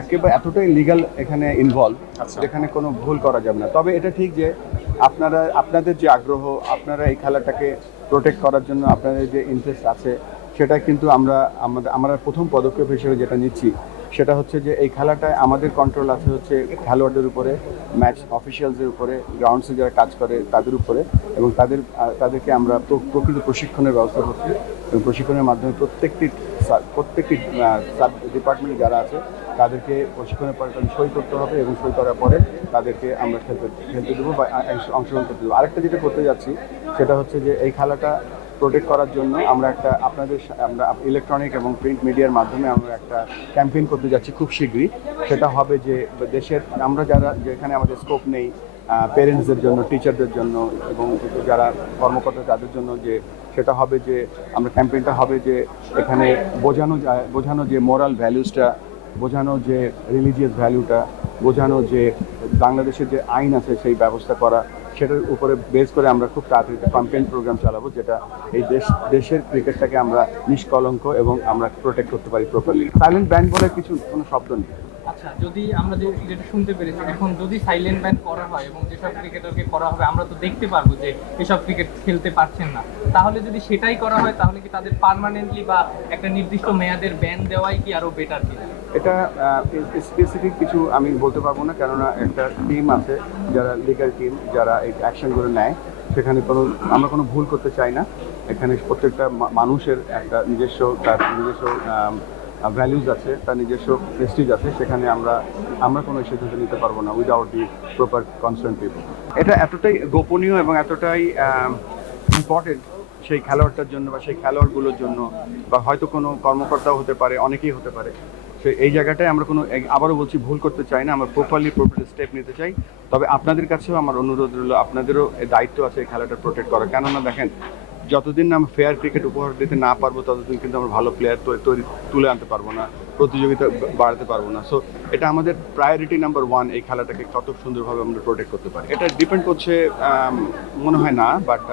একেবারে এতটাই লিগাল এখানে ইনভলভ আচ্ছা। যেখানে কোনো ভুল করা যাবে না তবে এটা ঠিক যে আপনারা আপনাদের যে আগ্রহ আপনারা এই খেলাটাকে প্রোটেক্ট করার জন্য আপনাদের যে ইন্টারেস্ট আছে সেটা কিন্তু আমরা, আমাদের, আমরা প্রথম পদক্ষেপ হিসেবে যেটা নিচ্ছি, সেটা হচ্ছে যে এই খেলাটায় আমাদের কন্ট্রোল আছে হচ্ছে খেলোয়াড়দের উপরে ম্যাচ অফিসিয়ালসের উপরে গ্রাউন্ডসে যারা কাজ করে তাদের উপরে এবং তাদের তাদেরকে আমরা প্রকৃত প্রশিক্ষণের ব্যবস্থা করছি এবং প্রশিক্ষণের মাধ্যমে প্রত্যেকটি প্রত্যেকটি সাব ডিপার্টমেন্টে যারা আছে তাদেরকে প্রশিক্ষণের পরে তাদের সই করতে হবে এবং সই করার পরে তাদেরকে আমরা খেলতে খেলতে দেবো বা অংশগ্রহণ করতে দেবো। আরেকটা যেটা করতে যাচ্ছি সেটা হচ্ছে যে এই খেলাটা প্রোটেক্ট করার জন্য আমরা একটা আপনাদের আমরা ইলেকট্রনিক এবং প্রিন্ট মিডিয়ার মাধ্যমে আমরা একটা ক্যাম্পেইন করতে যাচ্ছি খুব শীঘ্রই। সেটা হবে যে দেশের আমরা যারা যেখানে আমাদের স্কোপ নেই পেরেন্টসদের জন্য টিচারদের জন্য এবং যারা কর্মকর্তা, তাদের জন্য যে সেটা হবে যে আমরা ক্যাম্পেইনটা হবে যে এখানে বোঝানো যায় বোঝানো যে মোরাল ভ্যালুসটা বোঝানো যে রিলিজিয়াস ভ্যালুটা বোঝানো যে বাংলাদেশের যে আইন আছে সেই ব্যবস্থা করা সেটার উপরে বেস করে আমরা খুব তাড়াতাড়ি একটা প্রোগ্রাম চালাবো, যেটা এই দেশ, দেশের ক্রিকেটটাকে আমরা নিষ্কলঙ্ক এবং আমরা প্রোটেক্ট করতে পারি প্রপারলি সাইলেন্ট ব্যান্ড বলে কিছু কোনো শব্দ নেই। আচ্ছা যদি আমরা যেটা শুনতে পেরেছি, এখন যদি সাইলেন্ট ব্যান করা হয় এবং যেসব ক্রিকেটারকে করা হবে, আমরা তো দেখতে পারব যে এসব ক্রিকেট খেলতে পারছেন না। তাহলে যদি সেটাই করা হয়, তাহলে কি তাদের পার্মানেন্টলি বা একটা নির্দিষ্ট মেয়াদের ব্যান দেওয়াই কি আরও বেটার কিনা? এটা স্পেসিফিক কিছু আমি বলতে পারব না, কেননা একটা টিম আছে যারা লিগাল টিম যারা এই অ্যাকশনগুলো নেয়। সেখানে কোনো, আমরা কোনো ভুল করতে চাই না। এখানে প্রত্যেকটা মানুষের একটা নিজস্ব, তার নিজস্ব ভ্যালুজ আছে, তার নিজস্ব প্রেস্টিজ আছে। সেখানে আমরা আমরা কোনো সিদ্ধান্ত নিতে পারব না without the proper concern people এটা এতটাই গোপনীয় এবং এতটাই ইম্পর্টেন্ট সেই খেলোয়াড়টার জন্য বা সেই খেলোয়াড়গুলোর জন্য, বা হয়তো কোনো কর্মকর্তাও হতে পারে, অনেকেই হতে পারে। সে এই জায়গাটায় আমরা কোনো আবারও বলছি ভুল করতে চাই না, আমরা প্রপারলি প্রপার স্টেপ নিতে চাই। তবে আপনাদের কাছেও আমার অনুরোধ রইল, আপনাদেরও দায়িত্ব আছে এই খেলাটা প্রোটেক্ট করা কেননা দেখেন, যতদিন না আমরা ফেয়ার ক্রিকেট উপহার দিতে না পারব, ততদিন কিন্তু আমরা ভালো প্লেয়ার তৈরি তুলে আনতে পারব না, প্রতিযোগিতা বাড়াতে পারব না। সো এটা আমাদের প্রায়োরিটি নাম্বার ওয়ান এই খেলাটাকে কত সুন্দরভাবে আমরা প্রোটেক্ট করতে পারি। এটা ডিপেন্ড করছে মনে হয় না বাট